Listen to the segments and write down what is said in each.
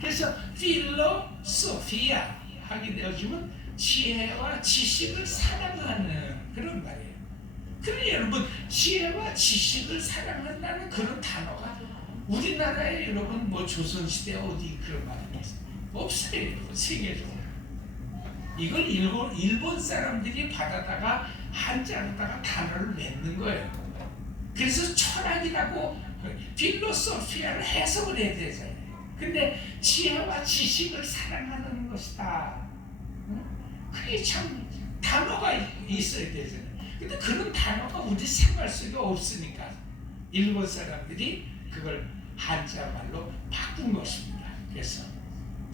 그래서 필로소피아 하게 되어지면 지혜와 지식을 사랑하는 그런 말이에요. 그러니 여러분, 지혜와 지식을 사랑한다는 그런 단어가 우리나라에 여러분 뭐 조선시대 어디 그런 말이 없어요. 여러분, 세계적으로. 이걸 일본 사람들이 받아다가 한자로다가 단어를 맺는 거예요. 그래서 철학이라고 필로소피아를 해석을 해야 되잖아요. 근데 지혜와 지식을 사랑하는 것이다. 그게 참 단어가 있어야 되잖아요. 근데 그런 단어가 우리 생활 속에 없으니까 일본 사람들이 그걸 한자 말로 바꾼 것입니다. 그래서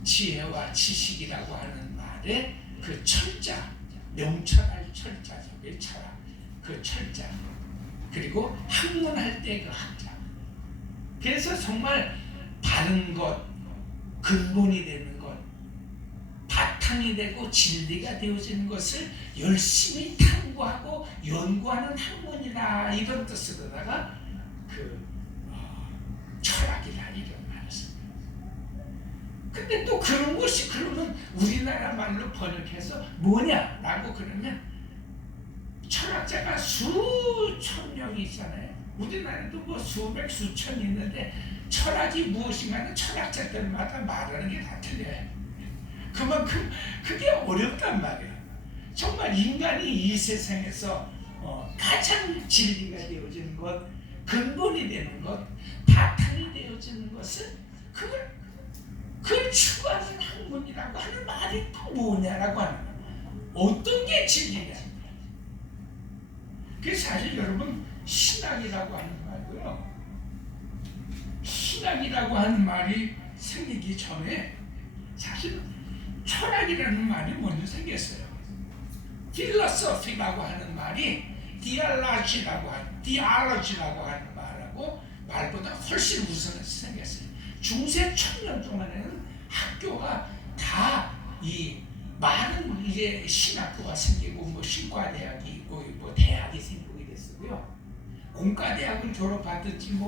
지혜와 지식이라고 하는 말에 그 철자, 명철할 철자죠. 그 철학, 그 철자. 그리고 학문할 때 그 학자. 그래서 정말 바른 것, 근본이 되는 것, 바탕이 되고 진리가 되어지는 것을 열심히 탐구하고 연구하는 학문이다, 이런 뜻으로다가 철학이라 이런 말을 씁니다. 근데 또 그런 것이 그러면 우리나라 말로 번역해서 뭐냐라고 그러면 철학자가 수천 명이 있잖아요. 우리나라에도 뭐 수백 수천 있는데 철학이 무엇인가는 철학자들마다 말하는 게 다 틀려요. 그만큼 그게 어렵단 말이에요. 정말 인간이 이 세상에서 가장 진리가 되어지는 것, 근본이 되는 것, 바탕이 되어지는 것은 그걸 추구하는 학문이라고 하는 말이 또 뭐냐라고 하는 거예요. 어떤 게 진리냐. 그래서 사실 여러분, 신학이라고 하는 말고요, 신학이라고 하는 말이 생기기 전에 사실 철학이라는 말이 먼저 생겼어요. 필로소피라고 하는 말이 디알로지라고 하는 말하고 말보다 훨씬 우선해서 생겼어요. 중세 1000년 동안에는 학교가 다 이 많은 이제 신학교가 생기고 뭐 신과대학이 있고 뭐 대학이 생기게 됐어요. 공과대학을 졸업하든지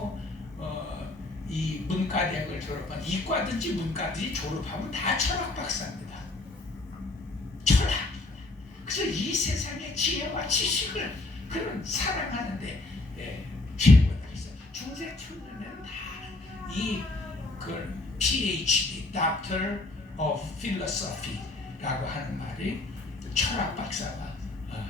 이 문과대학을 졸업한 이과든지 문과든지 졸업하면 다 철학 박사입니다. 철학. 그래서 이 세상의 지혜와 지식을 그런 사랑하는데 최고다. 그래서 중세 1000년에는 다 이 PhD, Doctor of Philosophy라고 하는 말이 철학 박사가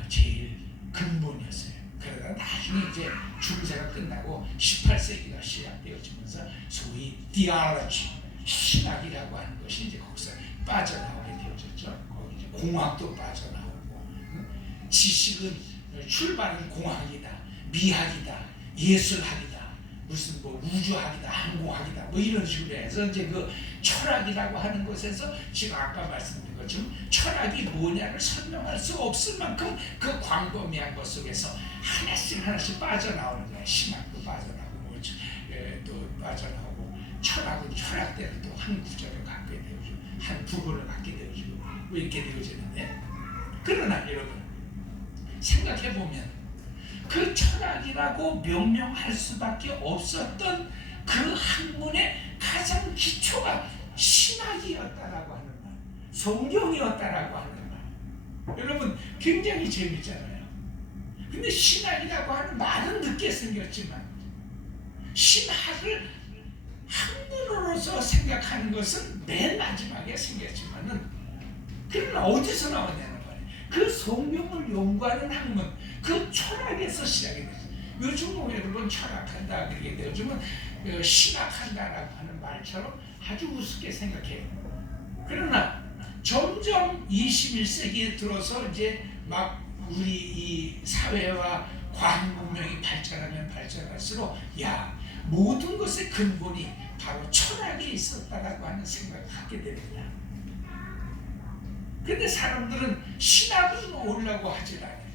제일 근본이었어요. 그러다 나중에 이제 중세가 끝나고 18세기가 시작되어지면서 소위 theology, 신학이라고 하는 것이 이제 거기서 빠져나오게 되어졌죠. 거기 이제 공학도 빠져나오고, 지식은 출발은 공학이다, 미학이다, 예술학이다, 무슨 뭐 우주학이다, 항공학이다, 뭐 이런 식으로 해서 이제 그 철학이라고 하는 것에서 지금 아까 말씀드린 것처럼 철학이 뭐냐를 설명할 수 없을 만큼 그 광범위한 것 속에서 하나씩 빠져나오는 거예요. 신학도 빠져나오고 또 빠져나오고, 철학은 철학대로 또 한 구절을 갖게 되어지고 한 부분을 갖게 되어지고 뭐 이렇게 되어지는데, 그러나 여러분 생각해보면 그 철학이라고 명명할 수밖에 없었던 그 학문의 가장 기초가 신학이었다라고 하는 말, 성경이었다라고 하는 말. 여러분 굉장히 재밌잖아요. 근데 신학이라고 하는 말은 늦게 생겼지만 신학을 학문으로서 생각하는 것은 맨 마지막에 생겼지만은, 그러나 어디서 나왔냐는 거예요. 그 성경을 연구하는 학문, 그 철학에서 시작이 됐어요. 요즘 여러분 철학한다 그렇게 되어지면 신학한다라고 하는 말처럼 아주 우습게 생각해요. 그러나 점점 21세기에 들어서 이제 막 우리 이 사회와 과학 문명이 발전하면 발전할수록 모든 것의 근본이 바로 철학에 있었다라고 하는 생각을 갖게 됩니다. 근데 사람들은 신학을 놓으려고 하질 않아요.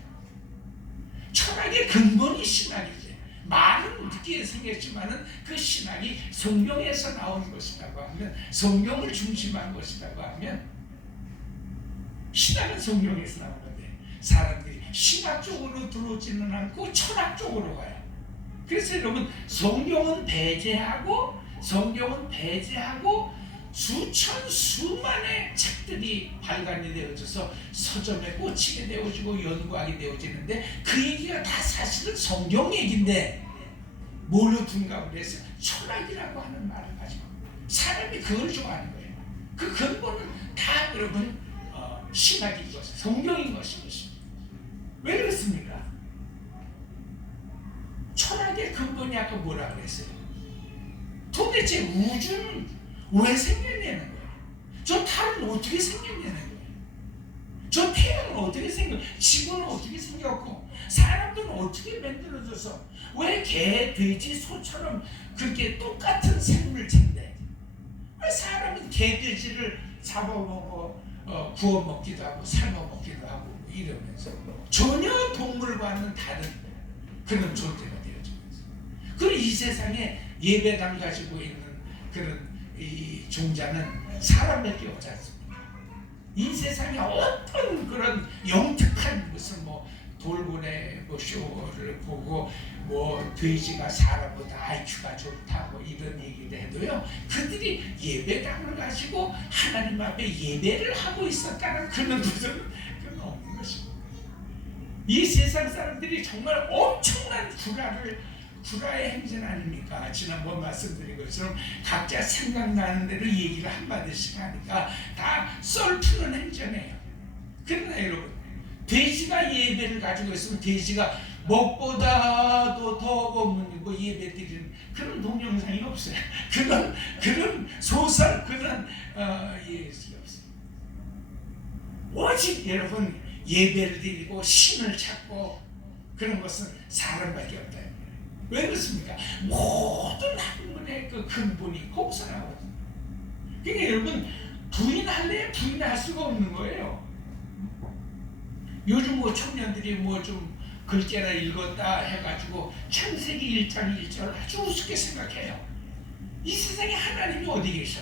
철학의 근본이 신학이지. 말은 늦게 생겼지만은 그 신학이 성경에서 나온 것이라고 하면, 성경을 중심한 것이라고 하면, 신학은 성경에서 나온 건데 사람들이 신학 쪽으로 들어오지는 않고 철학 쪽으로 가요. 그래서 여러분 성경은 배제하고 수만의 책들이 발간이 되어져서 서점에 꽂히게 되어지고 연구하게 되어지는데 그 얘기가 다 사실은 성경 얘기인데 뭘로 둔가 그래서 철학이라고 하는 말을 가지고 사람이 그걸 좋아하는 거예요. 그 근본은 다 여러분 신학인 것이 성경인 것입니다. 왜 그렇습니까? 철학의 근본이 아까 뭐라 그랬어요? 도대체 우주는 왜 생겨내는 거예요? 저 달은 어떻게 생겨내는 거예요? 저 태양은 어떻게 지구는 어떻게 생겼고 사람들은 어떻게 만들어져서 왜 개, 돼지, 소처럼 그렇게 똑같은 생물체인데 왜 사람은 개, 돼지를 잡아먹어 구워 먹기도 하고 삶아 먹기도 하고 이러면서 전혀 동물과는 다른 그런 존재가 되어지면서 그리고 이 세상에 예배당 가지고 있는 그런 이 종자는 사람밖에 없지 않습니까? 이 세상에 어떤 그런 영특한 무슨 뭐 돌고래 뭐 쇼를 보고 뭐 돼지가 사람보다 IQ가 좋다 뭐 이런 얘기를 해도요 그들이 예배당을 가지고 하나님 앞에 예배를 하고 있었다는 그런 것은 그건 없는 것입니다. 이 세상 사람들이 정말 엄청난 구라의 행진 아닙니까? 지난번 말씀드린 것처럼 각자 생각나는 대로 얘기를 한마디씩 하니까 다 썰푸는 행전이에요. 그러나 여러분 돼지가 예배를 가지고 있으면 돼지가 먹보다도 더 없는 뭐 예배 드리는 그런 동영상이 없어요. 그런 소설 그런 예술이 없어요. 오직 여러분 예배를 드리고 신을 찾고 그런 것은 사람밖에 없다. 왜 그렇습니까? 모든 학문의 그 근본이 거기서 나오거든요. 그러니까 여러분 부인할래 부인할 수가 없는 거예요. 요즘 뭐 청년들이 뭐 좀 글자나 읽었다 해가지고 창세기 1장 1절 아주 우습게 생각해요. 이 세상에 하나님이 어디 계셔?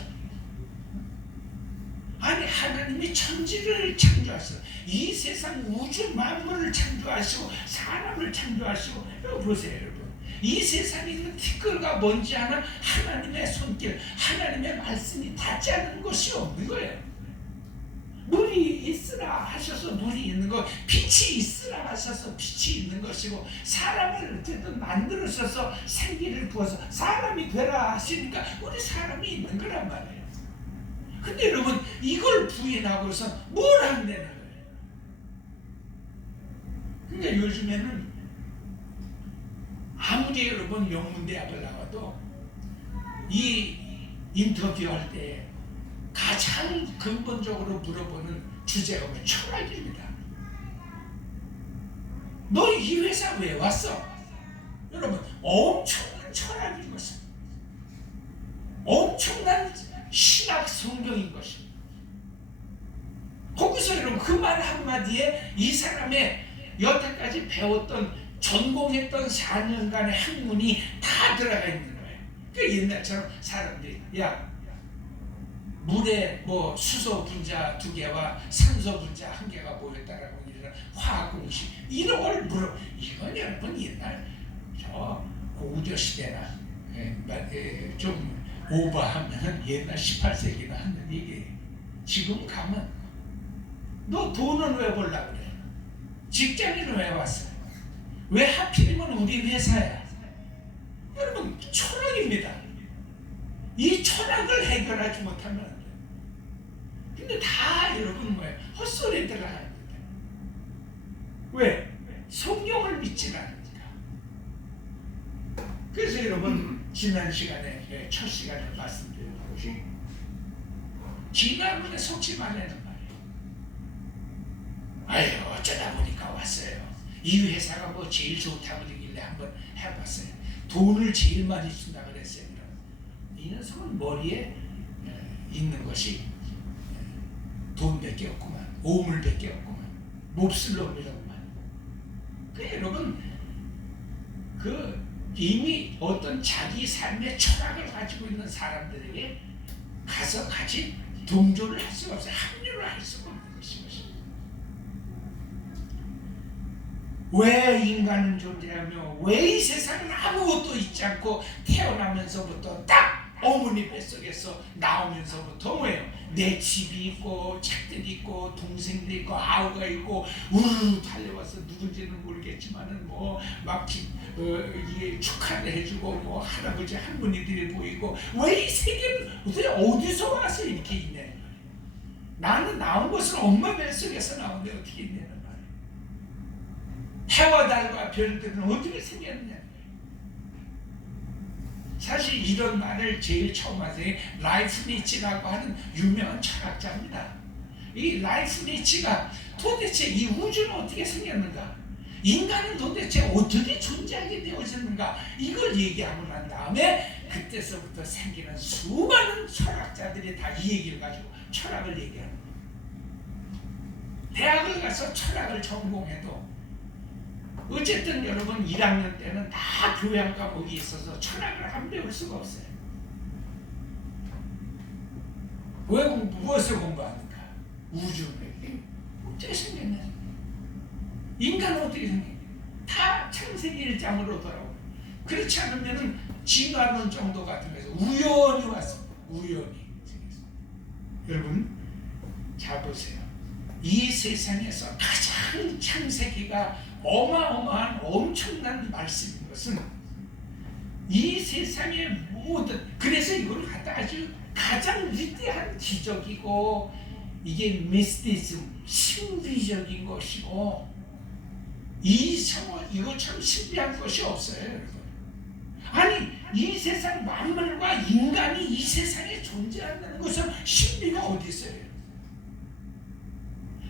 아니 하나님이 천지를 창조하시고 이 세상 우주 만물을 창조하시고 사람을 창조하시고 여러분 보세요 여러분. 이 세상에 있는 티끌과 먼지 하나 하나님의 손길 하나님의 말씀이 닿지 않는 것이 없는 거예요. 물이 있으라 하셔서 물이 있는 거 빛이 있으라 하셔서 빛이 있는 것이고 사람을 어쨌든 만들으셔서 생기를 부어서 사람이 되라 하시니까 우리 사람이 있는 거란 말이에요. 근데 여러분 이걸 부인하고서 뭘 한다는 거예요. 그러니까 요즘에는 아무리 여러분 명문대학을 나와도 이 인터뷰할 때 가장 근본적으로 물어보는 주제가 뭐 철학입니다. 너 이 회사 왜 왔어? 여러분 엄청난 철학인 것입니다. 엄청난 신학 성경인 것입니다. 거기서 여러분 그 말 한마디에 이 사람의 여태까지 배웠던 전공했던 4년간의 학문이 다 들어가 있는 거예요. 그 옛날처럼 사람들이 야 물에 뭐 수소 분자 2개와 산소 분자 1개가 모였다라고 이런 화학 공식 이런 걸 물어. 이건 여러분 옛날 저 고구려 시대나 좀 오버하면 옛날 18세기나 하는 얘기예요. 지금 가면 너 돈은 왜 벌려고 그래? 직장인은 왜 왔어? 왜 하필이면 우리 회사야? 여러분 철학입니다. 이 철학을 해결하지 못하면 안 돼요. 근데 다 여러분 뭐예요? 헛소리들 하는 거예요. 왜? 성경을 믿지 않으니까. 그래서 여러분 지난 시간에 첫 시간에 말씀드린 것이 기나문에 속지 말라는 말이에요. 아유 어쩌다 보니까 왔어요. 이 회사가 뭐 제일 좋다고 그러길래 한번 해봤어요. 돈을 제일 많이 준다 그랬어요. 이 녀석은 머리에 있는 것이 돈밖에 없구만, 오물밖에 없구만, 몹쓸 놈이라고만. 그 여러분 그 이미 어떤 자기 삶의 철학을 가지고 있는 사람들에게 가서 같이 동조를 할 수가 없어요. 합류를 할 수가 없는 것입니다. 왜 인간은 존재하며 왜 이 세상은 아무것도 있지 않고 태어나면서부터 딱 어머니 뱃속에서 나오면서부터 뭐예요? 내 집이 있고 책들이 있고 동생들이 있고 아우가 있고 우르르 달려와서 누군지는 모르겠지만은 뭐막 이게 축하를 해주고 뭐 할아버지 할머니들이 보이고 왜 이 세계는 어디서 와서 이렇게 있냐는 말이에요. 나는 나온 것은 엄마 뱃속에서 나온데 어떻게 있냐는 말이에요. 해와 달과 별들은 어떻게 생겼냐. 사실 이런 말을 제일 처음 하세요. 라이프니츠라고 하는 유명한 철학자입니다. 이 라이프니츠가 도대체 이 우주는 어떻게 생겼는가? 인간은 도대체 어떻게 존재하게 되어졌는가? 이걸 얘기하고 난 다음에 그때서부터 생기는 수많은 철학자들이 다 이 얘기를 가지고 철학을 얘기하는 거예요. 대학을 가서 철학을 전공해도 어쨌든 여러분 1학년 때는 다 교양 과목이 있어서 철학을 안 배울 수가 없어요. 무엇을 공부하는가? 우주는 어떻게 생겼냐? 인간은 어떻게 생겼냐? 다 창세기 1장으로 돌아오고 그렇지 않으면 진화론 정도 같은 거에서 우연히 왔습니다. 우연히 생겼습니다. 여러분 잘 보세요. 이 세상에서 가장 창세기가 어마어마한 엄청난 말씀인 것은 이 세상의 모든 그래서 이걸 갖다 아주 가장 위대한 기적이고 이게 미스티즘 신비적인 것이고 이것처럼 신비한 것이 없어요, 여러분. 아니 이 세상 만물과 인간이 이 세상에 존재한다는 것은 신비가 어디 있어요?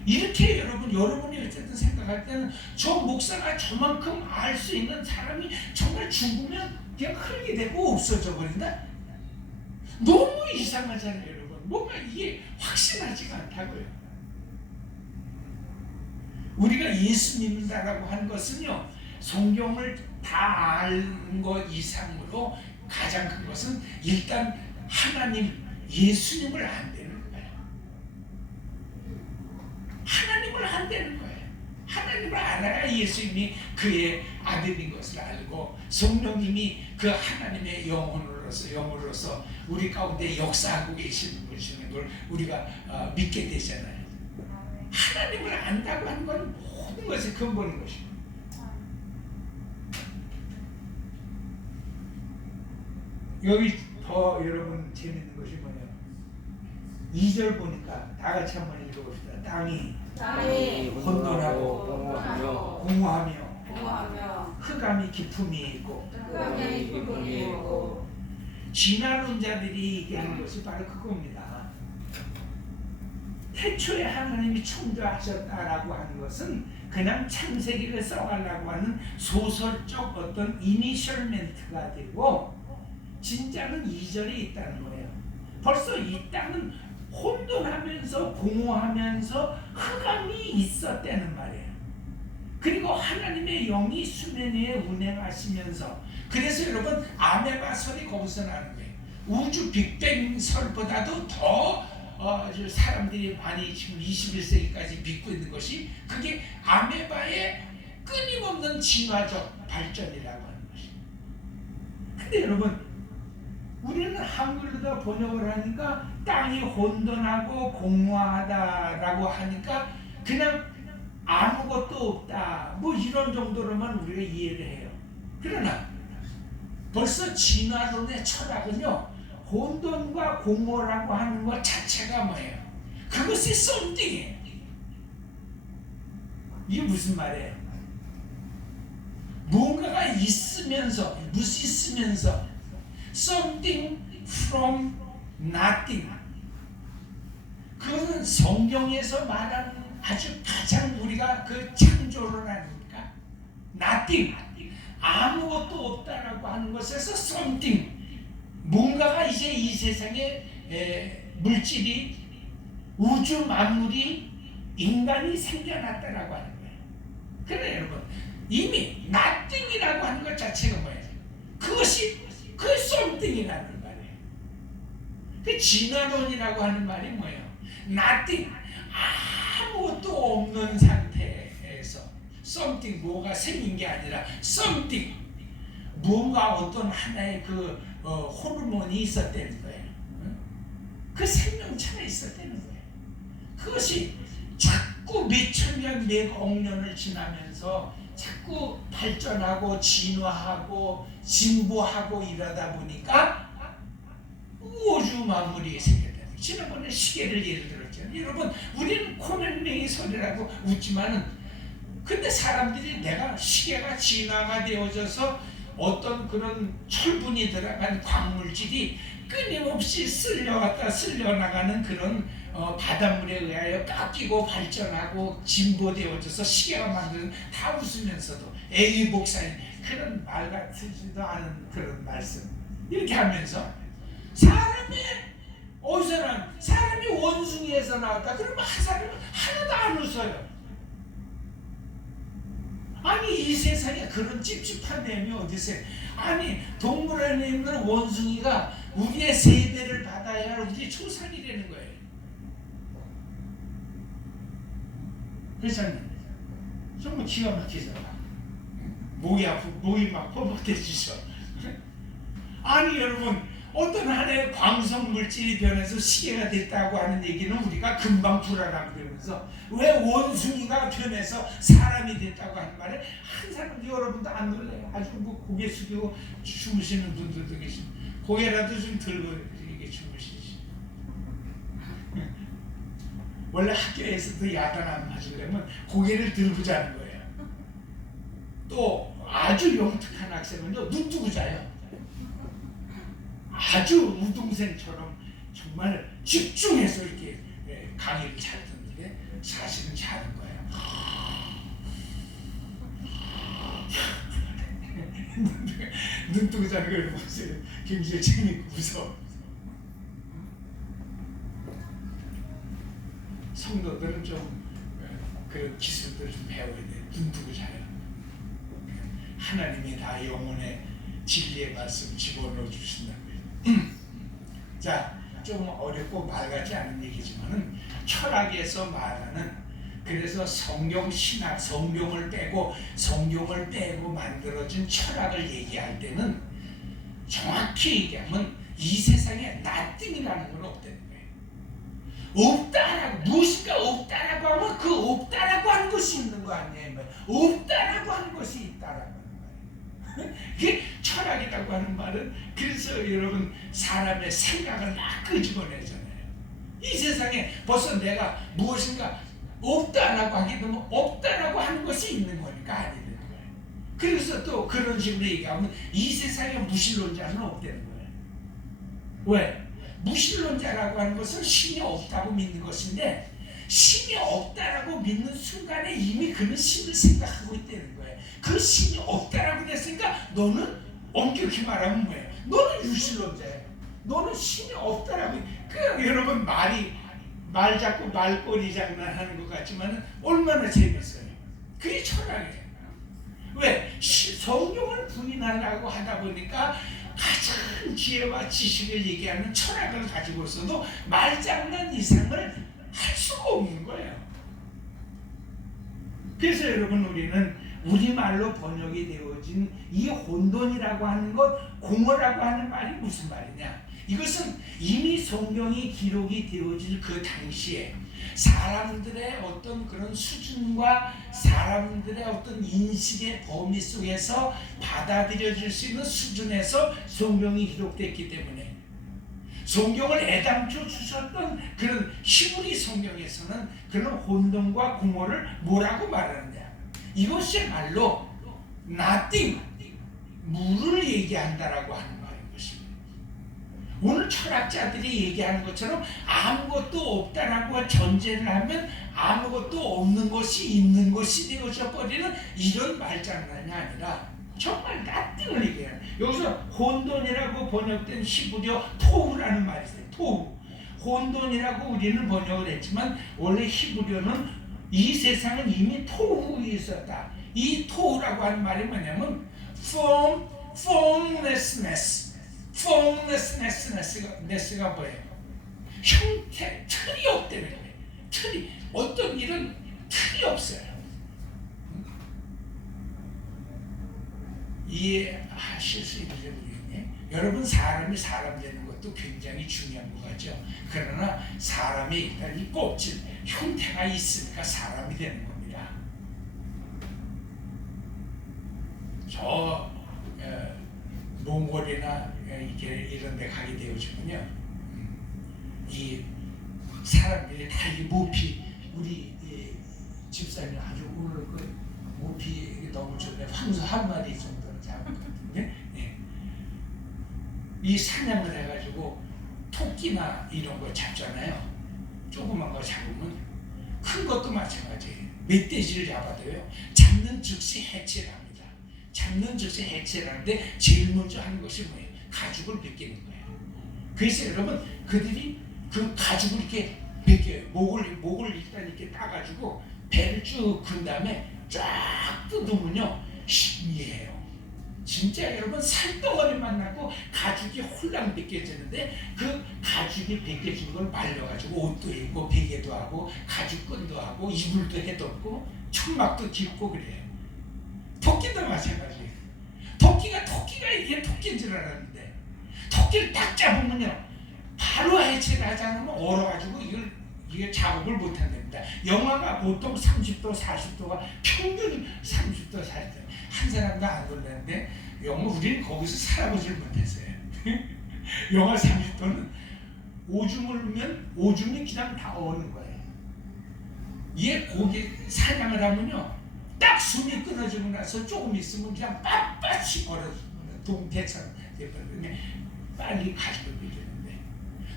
이렇게 여러분이 어쨌든 생각할 때는 저 목사가 저만큼 알 수 있는 사람이 정말 죽으면 그냥 흙이 되고 없어져 버린다? 너무 이상하잖아요, 여러분. 뭔가 이게 확신하지가 않다고요. 우리가 예수 믿는다라고 하는 것은요, 성경을 다 아는 것 이상으로 가장 큰 것은 일단 하나님, 예수님을 안다는 거예요. 하나님을 안다는 거예요. 하나님을 알아야 예수님이 그의 아들인 것을 알고 성령님이 그 하나님의 영으로서 우리 가운데 역사하고 계시는 분이신 걸 우리가 믿게 되잖아요. 하나님을 안다고 하는 건 모든 것의 근본인 것입니다. 여기 더 여러분 재밌는 것이 뭐냐? 2절 보니까 다 같이 한번 읽어봅시다. 땅이 혼돈하고 공허하며 흑암이 깊음이 있고 진화론자들이 얘기하는 것이 바로 그겁니다. 태초에 하나님이 창조하셨다라고 하는 것은 그냥 창세기를 써가려고 하는 소설적 어떤 이니셜 멘트가 되고 진짜는 2절에 있다는 거예요. 벌써 이 땅은 혼돈하면서 공허하면서 흑암이 있었다는 말이에요. 그리고 하나님의 영이 수면 위에 운행하시면서 그래서 여러분 아메바설이 거기서 나는 거예요. 우주 빅뱅설보다도 더 사람들이 많이 지금 21세기까지 믿고 있는 것이 그게 아메바의 끊임없는 진화적 발전이라고 하는 것입니다. 근데 여러분 우리는 한글로 번역을 하니까 땅이 혼돈하고 공허하다라고 하니까 그냥 아무것도 없다 뭐 이런 정도로만 우리가 이해를 해요. 그러나 벌써 진화론의 철학은요 혼돈과 공허라고 하는 것 자체가 뭐예요? 그것이 something이에요. 이게 무슨 말이에요? 뭔가가 있으면서 something from nothing. 그것은 성경에서 말하는 아주 가장 우리가 그 창조를 하니까 nothing, 아무것도 없다라고 하는 것에서 something, 뭔가가 이제 이 세상에 물질이 우주 만물이 인간이 생겨났다라고 하는 거예요. 그래 여러분 이미 nothing이라고 하는 것 자체가 뭐예요? 그것이 그 something이라는 말이에요. 그 진화론이라고 하는 말이 뭐예요? nothing, 아무것도 없는 상태에서 something, 뭐가 생긴 게 아니라 something, 뭔가 어떤 하나의 그 호르몬이 있었다는 거예요. 그 생명체가 있었다는 거예요. 그것이 자꾸 몇천 년, 몇억 년을 지나면서 자꾸 발전하고 진화하고 진보하고 이러다 보니까 우주 만물이 생겼다. 지난번에 시계를 예를 들었잖아요. 여러분, 우리는 코맹맹이 소리라고 웃지만은, 근데 사람들이 내가 시계가 진화가 되어져서 어떤 그런 철분이 들어간 광물질이 끊임없이 쓸려갔다 쓸려나가는 그런 바닷물에 의하여 깎이고 발전하고 진보되어져서 시계가 만드는, 다 웃으면서도 에이 복사인 그런 말 같지도 않은 그런 말씀 이렇게 하면서, 사람이 원숭이에서 나왔다 그러면 사람은 하나도 안 웃어요. 아니, 이 세상에 그런 찝찝한 내용이 어디 있어요? 아니, 동물 안에 있는 원숭이가 우리의 세배를 받아야 할 우리의 조상이 되는 거예요. 회장님, 정말 기가 막히잖아. 목이 막 뻣뻣해지죠. 아니, 여러분, 어떤 하나의 광석 물질이 변해서 시계가 됐다고 하는 얘기는 우리가 금방 불안하게 되면서, 왜 원숭이가 변해서 사람이 됐다고 하는 말에 한 사람, 여러분도 안 놀래요. 아주 고개 숙이고 주무시는 분들도 계시고, 고개라도 좀 들고 이렇게 주무시지. 원래 학교에서도 야단 안 맞으려면 고개를 들고 자는 거예요. 또 아주 영특한 학생은요, 눈 뜨고 자요. 아주 우등생처럼 정말 집중해서 이렇게 강의를 잘 듣는데 사실은 자는 거예요. 눈 뜨고 자는 걸 보세요. 굉장히 재밌고 무서워. 성도들은 좀 그 기술들을 좀 배워야 돼. 눈 뜨고 자요. 하나님이 다 영혼의 진리의 말씀 집어넣어 주신다고요. 자, 좀 어렵고 말 같지 않은 얘기지만은 철학에서 말하는, 그래서 성경 신학, 성경을 빼고 만들어진 철학을 얘기할 때는 정확히 얘기하면 이 세상에 nothing이라는 건 없다는 거예요. 없다라고, 무엇인가 없다라고 하면 그 없다라고 하는 것이 있는 거 아니에요. 없다라고 하는 것이 있다라고 하는 거예요. 이게 철학이라고 하는 말은, 그래서 여러분, 사람의 생각을 막 끄집어내잖아요. 이 세상에 벌써 내가 무엇인가 없다라고 하게 되면 없다라고 하는 것이 있는 거니까 아니는 거예요. 그래서 또 그런 식으로 얘기하면 이 세상에 무신론자는 없다는 거예요. 왜? 무신론자라고 하는 것은 신이 없다고 믿는 것인데, 신이 없다라고 믿는 순간에 이미 그는 신을 생각하고 있다는 거예요. 그 신이 없다라고 됐으니까 너는 엄격히 말하면 뭐예요? 너는 유신론자예요. 너는 신이 없다라고. 여러분, 말 자꾸 말꼬리 장난하는 것 같지만 얼마나 재밌어요. 그게 철학이에요. 왜? 성경을 부인하려고 하다 보니까 가장 지혜와 지식을 얘기하는 철학을 가지고서도 말장난 이상을 할 수가 없는 거예요. 그래서 여러분, 우리는 우리말로 번역이 되어진 이 혼돈이라고 하는 것, 공허라고 하는 말이 무슨 말이냐? 이것은 이미 성경이 기록이 되어질 그 당시에 사람들의 어떤 그런 수준과 사람들의 어떤 인식의 범위 속에서 받아들여질 수 있는 수준에서 성경이 기록됐기 때문에, 성경을 애당초 주셨던 그런 히브리 성경에서는 그런 혼돈과 공허를 뭐라고 말하느냐? 이것이 말로 nothing, 무를 얘기한다라고 하는 말인 것입니다. 오늘 철학자들이 얘기하는 것처럼 아무것도 없다라고 전제를 하면 아무것도 없는 것이 있는 것이 되어져 버리는 이런 말장난이 아니라 정말 nothing을 얘기해요. 여기서 혼돈이라고 번역된 히브리어 토우라는 말이 있어요. 토우. 혼돈이라고 우리는 번역을 했지만 원래 히브리어는 이 세상은 이미 토우에 있었다. 이 토우라고 하는 말이 뭐냐면 formlessness가 뭐예요? 형태, 틀이 없다는 거예요. 틀이, 어떤 일은 틀이 없어요. 이해하실 수 있는지 모르겠네. 여러분 사람이 사람 되는 것도 굉장히 중요한 것 같죠. 그러나 사람이 일단 이 껍질 형태가 있으니까 사람이 되는 겁니다. 저 몽골이나 이런 데 가게 되어지면요, 이 사람들이 다 이 모피, 우리 집사님이 아주 오늘 그 모피 너무 좋네. 황소 한 마리 정도는 잡았거든요. 네. 이 사냥을 해가지고 토끼나 이런 거 잡잖아요. 조그만 거 잡으면 큰 것도 마찬가지예요. 멧돼지를 잡아도요, 잡는 즉시 해체를 합니다. 잡는 즉시 해체를 하는데 제일 먼저 하는 것이 뭐예요? 가죽을 벗기는 거예요. 그래서 여러분, 그들이 그 가죽을 이렇게 벗겨요. 목을 일단 이렇게 따가지고 배를 쭉 근 다음에 쫙 뜯으면요, 신기해요. 진짜 여러분, 살덩어리만 나고 가죽이 홀랑 벗겨지는데, 그 가죽이 벗겨진 걸 말려가지고 옷도 입고 베개도 하고 가죽끈도 하고 이불도 해덮고 천막도 깃고 그래요. 토끼도 마찬가지예요. 토끼가 이게 토끼인 줄 알았는데, 토끼를 딱 잡으면요, 바로 해체를 하지 않으면 얼어가지고 이걸 작업을 못한답니다. 영하가 보통 30도, 40도가 평균 30도, 40도. 한 사람도 안 걸렸는데, 우리는 거기서 살아보질 못했어요. 영하 30도는 오줌을 넣으면 오줌이 그냥 다 어는 거예요. 얘 고기 사냥을 하면요, 딱 숨이 끊어지고 나서 조금 있으면 그냥 빳빳이 얼어집니다. 동태처럼 돼버리면 빨리 가죽을 벗기는데,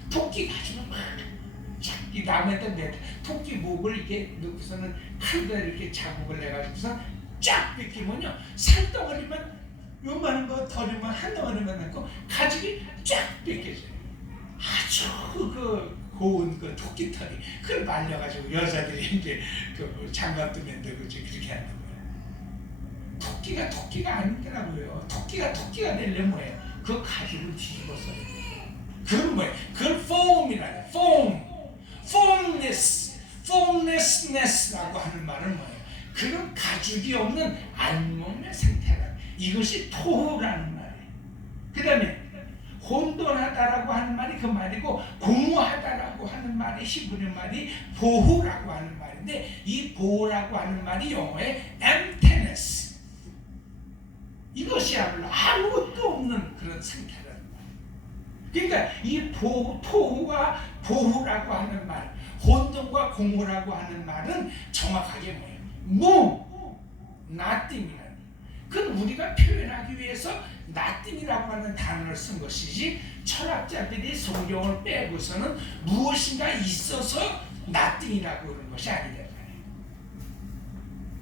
토끼 가죽은 막 이 남에다 토끼 목을 이렇게 넣고서는 칼에다 이렇게 자국을 내가지고서 쫙 벗기면요, 살덩어리만 요만한 거 덜으면 한 덩어리만 남고 가죽이 쫙 벗겨져요. 아주 그 고운 그 토끼 털이 그걸 말려가지고 여자들이 이제 그 장갑도 만들고 그렇게 하는 거예요. 토끼가 아니더라고요. 토끼가 되려면 뭐예요? 그 가죽을 뒤집어서 그건 뭐예요? 그걸 폼이라요. 폼레스네스라고 하는 말은 뭐예요? 그런 가죽이 없는 알몸의 상태라. 이것이 토후라는 말이에요. 그 다음에 혼돈하다라고 하는 말이 그 말이고, 공허하다라고 하는 말이 히브리 말이 보후라고 하는 말인데, 이 보후라고 하는 말이 영어의 emptiness, 이것이야말로 아무것도 없는 그런 상태라는 말이에요. 그러니까 이 토후와 보후라고 하는 말, 혼돈과 공허라고 하는 말은 정확하게 뭐예요? nothing이라는. 그건 우리가 표현하기 위해서 nothing이라고 하는 단어를 쓴 것이지, 철학자들이 성경을 빼고서는 무엇인가 있어서 nothing이라고 그러는 것이 아니란 말이에요.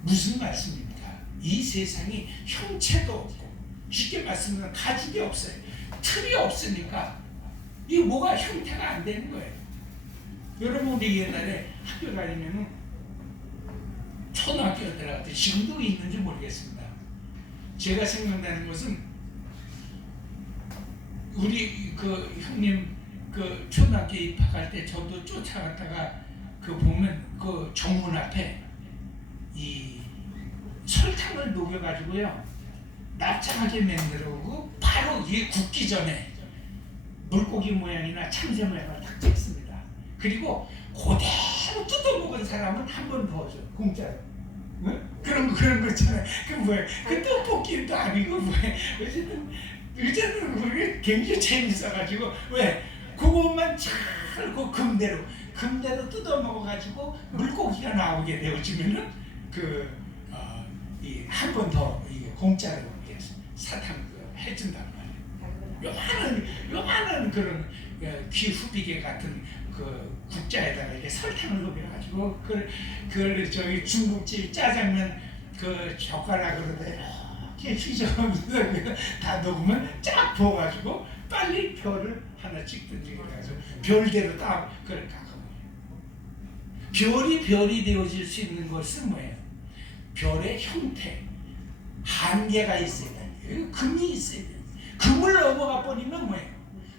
무슨 말씀입니까? 이 세상이 형체도 없고, 쉽게 말씀하면 가죽이 없어요. 틀이 없으니까 이 뭐가 형태가 안 되는 거예요. 여러분, 우리 옛날에 학교 다니면은 초등학교 들어갈 때, 지금도 있는지 모르겠습니다. 제가 생각나는 것은, 우리 그 형님 그 초등학교 입학할 때 저도 쫓아갔다가 그 보면 그 정문 앞에 이 설탕을 녹여가지고요, 납작하게 만들어오고 바로 이게 굽기 전에 물고기 모양이나 참새 모양을 딱 찍습니다. 그리고 그대로 뜯어먹은 사람은 한 번 더 줘, 공짜로. 응? 그런 거 있잖아요. 그 뭐야? 그 떡볶이도 아니고 뭐야? 어쨌든 그게 굉장히 재밌어가지고, 왜? 그것만 잘 그 금대로 뜯어먹어가지고 물고기가 나오게 되어지면은 한 번 더 공짜로 사탕 해준단 말이에요. 요만한 그런 귀후비계 같은 그 국자에다가 이렇게 설탕을 녹여가지고 그걸 저기 중국집 짜장면 그 젓가락으로 이렇게 휘저으면서 다 녹으면 쫙 부어가지고 빨리 별을 하나 찍든지 그래가지고 별대로 딱 그걸 깎아먹어요. 별이 되어질 수 있는 것은 뭐예요? 별의 형태, 한계가 있어야 돼요. 금이 있어야 돼요. 금을 넘어가 버리면 뭐예요?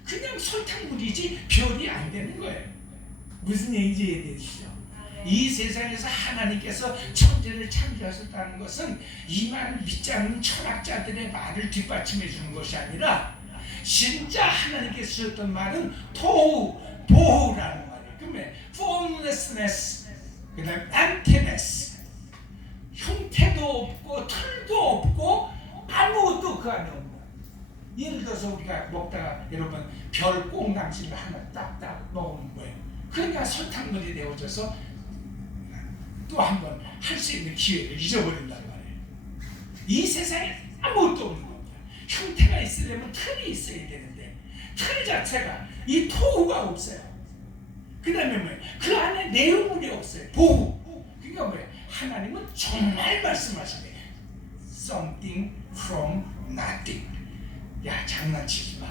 그냥 설탕물이지 별이 안 되는 거예요. 무슨 얘기인지 이해되시죠? 이 세상에서 하나님께서 천지를 창조하셨다는 것은 이 말을 믿지 않는 철학자들의 말을 뒷받침해 주는 것이 아니라, 진짜 하나님께서 주셨던 말은 토후, 보후라는 말이에요. 그러면 formlessness, 그 다음에 emptiness, 형태도 없고 틀도 없고 아무것도 그 안에 없는. 예를 들어서 우리가 먹다가 여러분 별 꽁당지를 하나 딱딱 먹으면 뭐예요? 그러니까 설탕물이 데워져서 또 한 번 할 수 있는 기회를 잊어버린단 말이에요. 이 세상에 아무것도 없는 겁니다. 형태가 있으려면 틀이 있어야 되는데 틀 자체가 이 토후가 없어요. 그 다음에 뭐예요? 그 안에 내용물이 없어요. 보후. 그러니까 뭐예요? 하나님은 정말 말씀하시네요. Something from nothing. 야, 장난치지 마.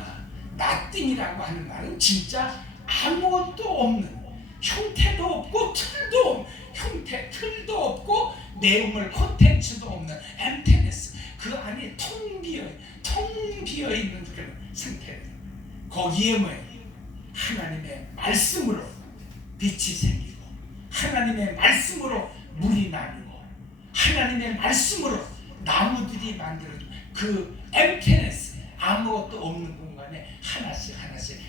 nothing이라고 하는 말은 진짜 아무것도 없는, 형태도 없고 틀도 없는, 형태, 틀도 없고 내용물, 콘텐츠도 없는 emptiness. 그 안에 텅 비어 있는 그런 상태예요. 거기에 뭐예요? 하나님의 말씀으로 빛이 생기고, 하나님의 말씀으로 물이 나누고, 하나님의 말씀으로 나무들이 만들어진 그 emptiness, 아무것도 없는 공간에 하나씩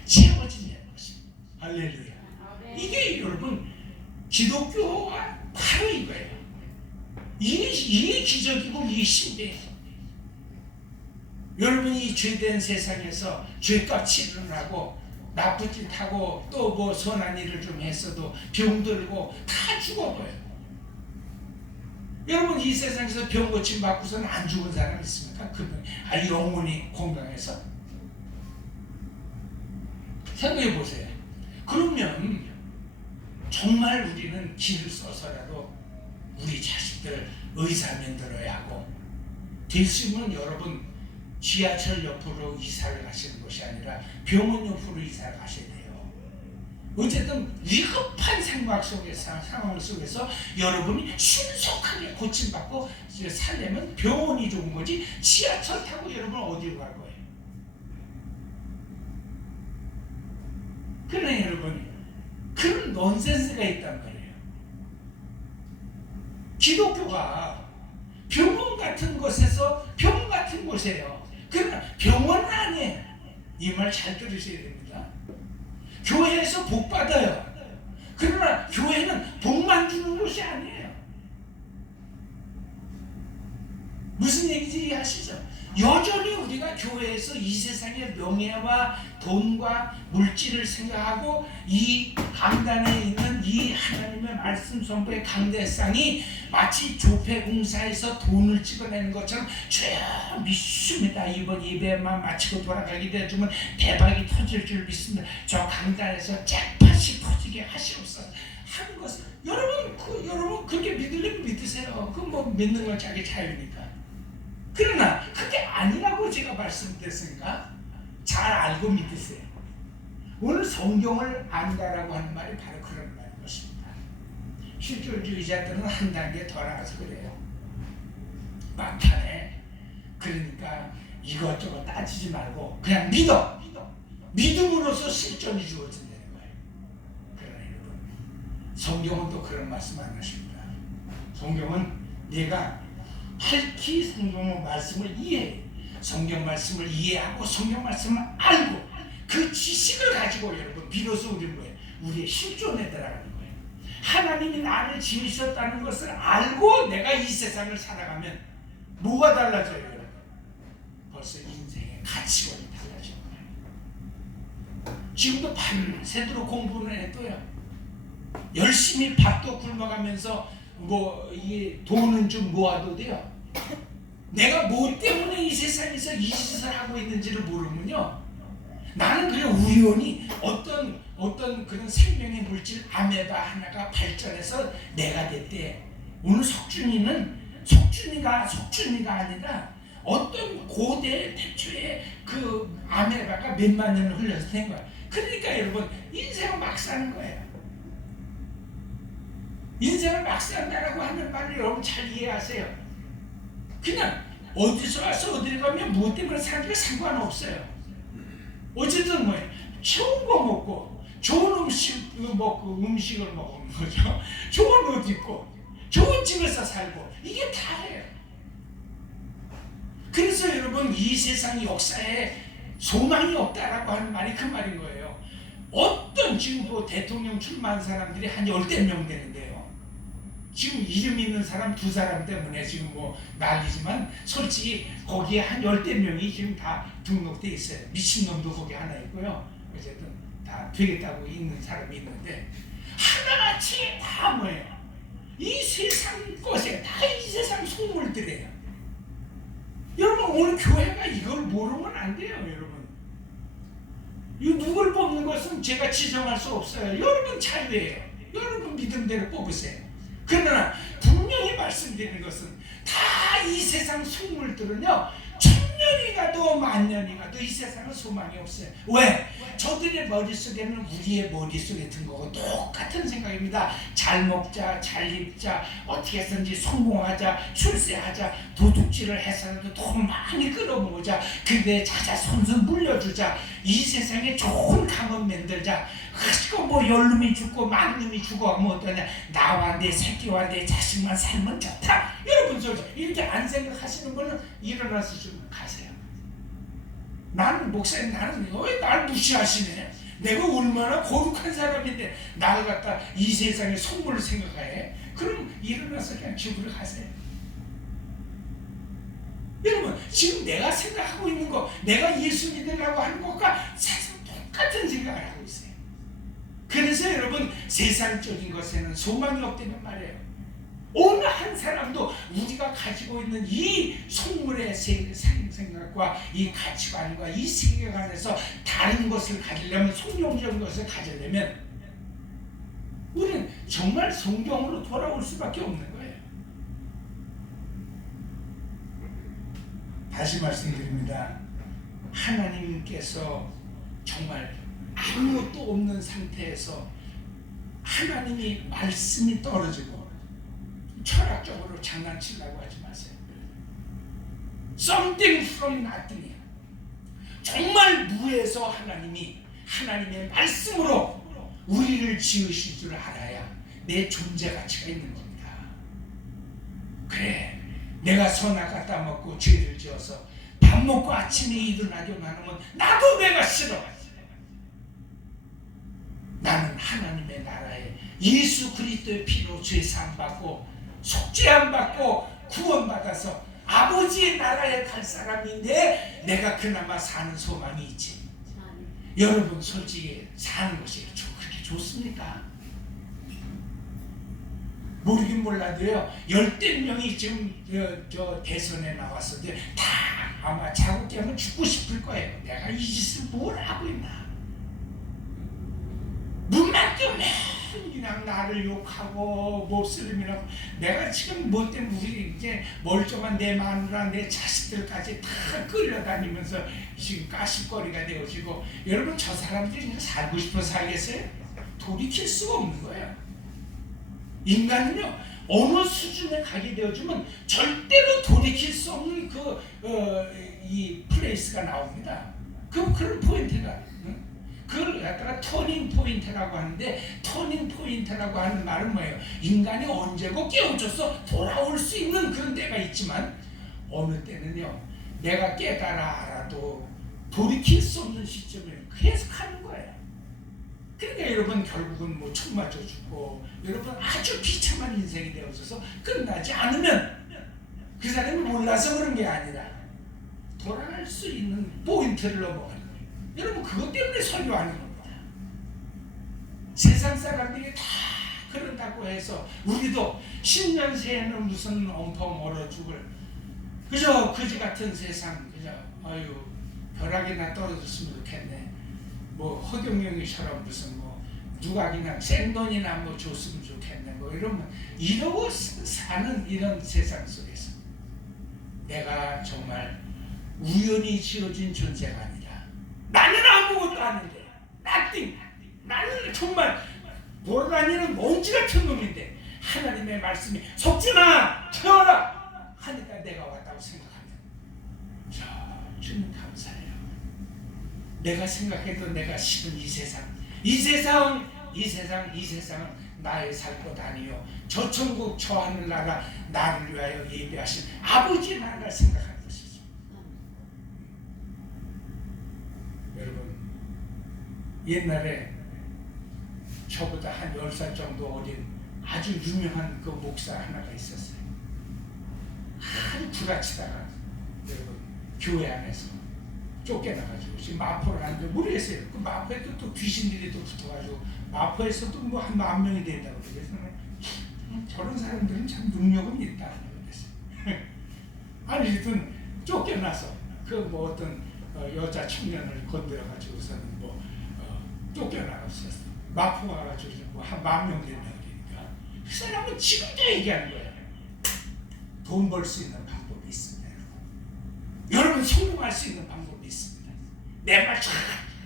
채워지는 것입니다. 할렐루야. 이게 여러분 기독교가 바로 이거예요. 이게 기적이고 이게 신비예요. 여러분이 죄된 세상에서 죄값 치르느라고 나쁜 짓 하고 또 뭐 선한 일을 좀 했어도 병들고 다 죽어버려요. 여러분 이 세상에서 병 고침 받고서는 안 죽은 사람 있습니까? 그분 영혼이 건강해서 생각해 보세요. 그러면 정말 우리는 길을 써서라도 우리 자식들 의사 만들어야 하고, 될 수 있으면 여러분 지하철 옆으로 이사를 가시는 것이 아니라 병원 옆으로 이사를 가셔야 돼요. 어쨌든 위급한 상황 속에서 여러분이 신속하게 고침받고 살려면 병원이 좋은 거지, 지하철 타고 여러분 어디로 갈 거예요? 그러나 여러분 그런 넌센스가 있단 말이에요. 기독교가 병원 같은 곳에서 병원 같은 곳이에요. 그러나 병원 안에 이 말 잘 들으셔야 됩니다. 교회에서 복 받아요. 그러나 교회는 복만 주는 곳이 아니에요. 무슨 얘기인지 이해하시죠? 여전히 우리가 교회에서 이 세상의 명예와 돈과 물질을 생각하고 이 강단에 있는 이 하나님의 말씀 선포의 강대상이 마치 조폐공사에서 돈을 찍어내는 것처럼 주여 믿습니다. 이번 예배만 마치고 돌아가게 되어주면 대박이 터질 줄 믿습니다. 저 강단에서 잭팟이 터지게 하시옵소서 하는 것은 여러분 그렇게 믿으려면 믿으세요. 그 뭐 믿는 건 자기 자유니까. 그러나 그게 아니라고 제가 말씀드렸으니까 잘 알고 믿으세요. 오늘 성경을 안다라고 하는 말이 바로 그런 말인 것입니다. 실존주의자들은 한 단계 더 나가서 그래요. 막판에 그러니까 이것저것 따지지 말고 그냥 믿어. 믿음으로써 실존이 주어진다는 거예요. 그러나 여러분 성경은 또 그런 말씀 안 하십니다. 성경은 내가 밝히 성경 말씀을 이해해, 성경 말씀을 이해하고 성경 말씀을 알고 그 지식을 가지고 여러분 비로소 우리는 뭐예요? 우리의 실존에 들어가는 거예요. 하나님이 나를 지으셨다는 것을 알고 내가 이 세상을 살아가면 뭐가 달라져요? 여러분? 벌써 인생의 가치관이 달라지는 거예요. 지금도 밤새도록 공부는 해도요, 열심히 밥도 굶어가면서 뭐 이게 돈은 좀 모아도 돼요. 내가 뭐 때문에 이 세상에서 이 짓을 하고 있는지를 모르면요, 나는 그냥 우연히 어떤 그런 생명의 물질 아메바 하나가 발전해서 내가 됐대. 오늘 석준이가 아니라 어떤 고대 태초에 그 아메바가 몇만 년을 흘려서 된 거야. 그러니까 여러분 인생을 막 사는 거예요. 인생을 막 산다라고 하는 말을 여러분 잘 이해하세요. 그냥 어디서 와서 어디를 가면 무엇 때문에 사는 게 상관없어요. 어쨌든 뭐예요? 좋은 거 먹고 좋은 음식을 먹는 거죠. 좋은 옷 입고 좋은 집에서 살고 이게 다예요. 그래서 여러분 이 세상 역사에 소망이 없다라고 하는 말이 그 말인 거예요. 어떤 지금 뭐 대통령 출마한 사람들이 한 10명 되는데요. 지금 이름 있는 사람 2사람 때문에 지금 뭐 난리지만 솔직히 거기에 한 10명이 지금 다 등록돼 있어요. 미친놈도 거기 하나 있고요. 어쨌든 다 되겠다고 있는 사람이 있는데 하나같이 다 뭐예요? 이 세상 것에 다 이 세상 소물들이에요. 여러분 오늘 교회가 이걸 모르면 안 돼요. 여러분 이 누굴 뽑는 것은 제가 지정할 수 없어요. 여러분 자유예요. 여러분 믿음대로 뽑으세요. 그러나 분명히 말씀드리는 것은 다 이 세상 속물들은요 1000년이 가도 10,000년이 가도 이 세상은 소망이 없어요. 왜? 저들의 머릿속에는 우리의 머릿속에 든 거고 똑같은 생각입니다. 잘 먹자, 잘 입자, 어떻게 해서든지 성공하자, 출세하자, 도둑질을 해서라도 돈 많이 끌어모으자, 근데 자자손손 물려주자, 이 세상에 좋은 가문 만들자. 그거 뭐 열놈이 죽고 만놈이 죽어 뭐 어떠냐, 나와 내 새끼와 내 자식만 살면 좋다. 여러분 저 이렇게 안 생각하시는 분은 일어나서 좀 가세요. 나는 목사님, 나는 왜 날 무시하시네? 내가 얼마나 거룩한 사람인데 나를 갖다 이 세상의 속물을 생각해? 그럼 일어나서 그냥 집으로 가세요. 여러분 지금 내가 생각하고 있는 거, 내가 예수 믿으려고 하는 것과 사실 똑같은 생각을 하고 있어요. 그래서 여러분 세상적인 것에는 소망이 없다는 말이에요. 어느 한 사람도 우리가 가지고 있는 이 속물의 생각과 이 가치관과 이 세계관 안에서 다른 것을 가지려면, 성경적인 것을 가지려면 우리는 정말 성경으로 돌아올 수밖에 없는 거예요. 다시 말씀드립니다. 하나님께서 정말 아무것도 없는 상태에서 하나님이 말씀이 떨어지고 철학적으로 장난치려고 하지 마세요. Something from nothing. 정말 무에서 하나님이 하나님의 말씀으로 우리를 지으실 줄 알아야 내 존재 가치가 있는 겁니다. 그래, 내가 선악 갖다 먹고 죄를 지어서 밥 먹고 아침에 일어나기만 하면 나도 내가 싫어. 나는 하나님의 나라에 예수 그리스도의 피로 죄 사함 받고 속죄함 받고 구원받아서 아버지의 나라에 갈 사람인데 내가 그나마 사는 소망이 있지. 여러분 솔직히 사는 것이 그렇게 좋습니까? 모르긴 몰라도요 10명이 지금 저 대선에 나왔었는데 다 아마 자국되면 죽고 싶을 거예요. 내가 이 짓을 뭘 하고 있나. 문만 뜨면 그냥 나를 욕하고 몹쓸음이라고. 내가 지금 뭐 때문에 우리 이제 멀쩡한 내 마누라 내 자식들까지 다 끌려다니면서 지금 가십거리가 되어지고. 여러분 저 사람들이 그냥 살고 싶어서 살겠어요? 돌이킬 수가 없는 거예요. 인간은요 어느 수준에 가게 되어지면 절대로 돌이킬 수 없는 이 플레이스가 나옵니다. 그런 포인트가. 그걸 갖다가 터닝 포인트라고 하는데, 터닝 포인트라고 하는 말은 뭐예요? 인간이 언제고 깨우쳐서 돌아올 수 있는 그런 때가 있지만 어느 때는요 내가 깨달아 알아도 돌이킬 수 없는 시점에 계속 하는 거예요. 그러니까 여러분 결국은 뭐 총 맞아 죽고 여러분 아주 비참한 인생이 되어서 끝나지 않으면 그 사람이 몰라서 그런 게 아니라 돌아갈 수 있는 포인트를 넘어가는 거예요. 여러분 그것 때문에 설교하는 겁니다. 세상 사람들이 다 그런다고 해서 우리도 10년 새에는 무슨 엉펑 얼어 죽을 그저 거지 같은 세상, 그저 아유 벼락이나 떨어졌으면 좋겠네. 뭐 허경영이처럼 무슨 뭐 누가 그냥 생돈이나 뭐 줬으면 좋겠네. 뭐 이러면 이러고 사는 이런 세상 속에서 내가 정말 우연히 지어진 존재가 아니라 나는 아무것도 아닌데 nothing. 나는 정말 돌아다니는 먼지 같은 놈인데 하나님의 말씀이 석준아 태어나 하니까 내가 왔다고 생각합니다. 자, 주님 감사해요. 내가 생각해도 내가 싫은 이 세상은 나의 살 것 아니요 저 천국 저 하늘나라 나를 위하여 예비하신 아버지 나라를 생각하는 것이죠. 옛날에 저보다 한 10살 정도 어린 아주 유명한 그 목사 하나가 있었어요. 아주 구라치다가 여러분 교회 안에서 쫓겨나가지고 지금 마포를 가는데 모르겠어요. 그 마포에도 또 귀신들이 또 붙어가지고 마포에서도 뭐 한 10,000명이 된다고 그래서 저런 사람들은 참 능력은 있다 그랬어요. 아니든 쫓겨나서 그 뭐 어떤 여자 청년을 건드려가지고서는 뭐 쫓겨나갔었어. 마포 가가지고 뭐 한 10,000명 된다 그러니까 그 사람은 지금도 얘기하는 거예요. 돈 벌 수 있는 방법이 있습니다. 여러분 성공할 수 있는 방법이 있습니다. 내 말 참.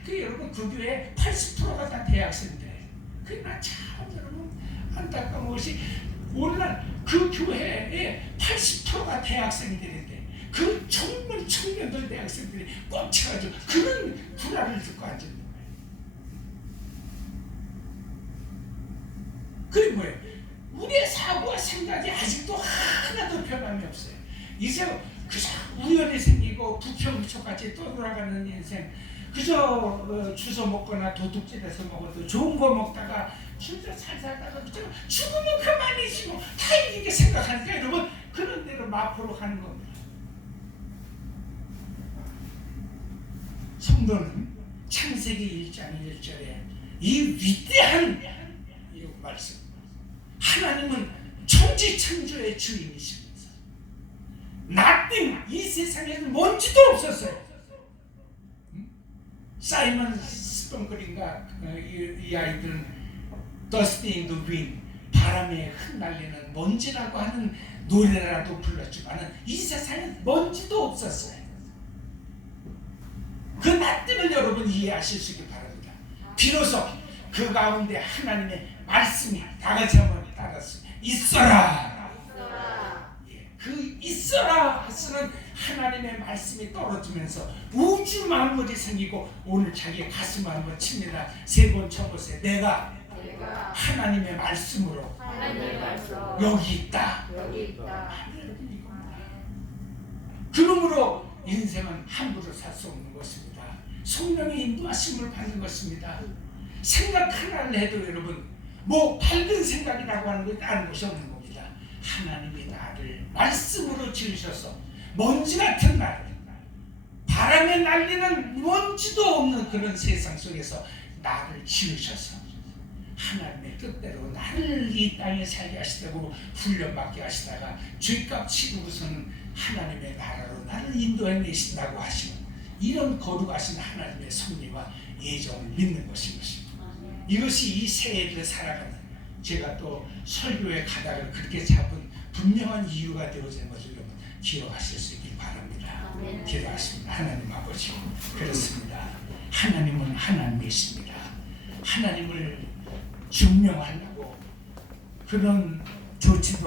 그 여러분 그 교회 80%가 다 대학생들이에요. 그러나 참 여러분 안타까운 것이 오늘날 그 교회에 80%가 대학생들인데 그 젊은 청년들 대학생들이 꽉 차가지고 그런 구라를 듣고 앉는 거예요. 그게 뭐예요? 우리의 사고와 생각이 아직도 하나도 변함이 없어요. 이제 그저 우연히 생기고 부평부초같이 떠돌아가는 인생, 그저 주워 먹거나 도둑질해서 먹어도 좋은 거 먹다가 진짜 잘 살다가 그저 죽으면 그만이지 뭐 다 이렇게 생각하니까 여러분 그런 대로 마포로 가는 겁니다. 성도는 창세기 1장 1절에 이 위대한 이 말씀, 하나님은 천지창조의 주인이시면서 nothing, 이 세상에는 먼지도 없었어요. 사이먼 스펑클인가 이 아이들은 Dust in the Wind, 바람에 흩날리는 먼지라고 하는 노래라도 불렀지만 이 세상에 먼지도 없었어요. 그 nothing을 여러분 이해하실 수 있길 바랍니다. 비로소 그 가운데 하나님의 말씀이 다 같이 한번 따랐습니다. 있어라. 예, 그 있어라 하시는 하나님의 말씀이 떨어지면서 우주 만물이 생기고 오늘 자기 가슴을 한번 칩니다. 3번 쳐보세요. 내가 하나님의 말씀으로 여기 있다. 그러므로 인생은 함부로 살 수 없는 것입니다. 성령의 인도하심을 받는 것입니다. 생각 하나를 해도 여러분 뭐 밝은 생각이라고 하는 게 다른 것이 없는 겁니다. 하나님이 나를 말씀으로 지으셔서 먼지 같은 나를, 바람에 날리는 먼지도 없는 그런 세상 속에서 나를 지으셔서 하나님의 뜻대로 나를 이 땅에 살게 하시려고 훈련받게 하시다가 죄값 치르고서는 하나님의 나라로 나를 인도해 내신다고 하시는 이런 거룩하신 하나님의 섭리와 예정을 믿는 것인 것입니다. 이것이 이 새해를 살아가는 제가 또 설교의 가닥을 그렇게 잡은 분명한 이유가 되어지는 것을 여러분 기억하실 수 있길 바랍니다. 기도하십니다. 하나님 아버지, 그렇습니다. 하나님은 하나님이십니다. 하나님을 증명하려고 그런 조치도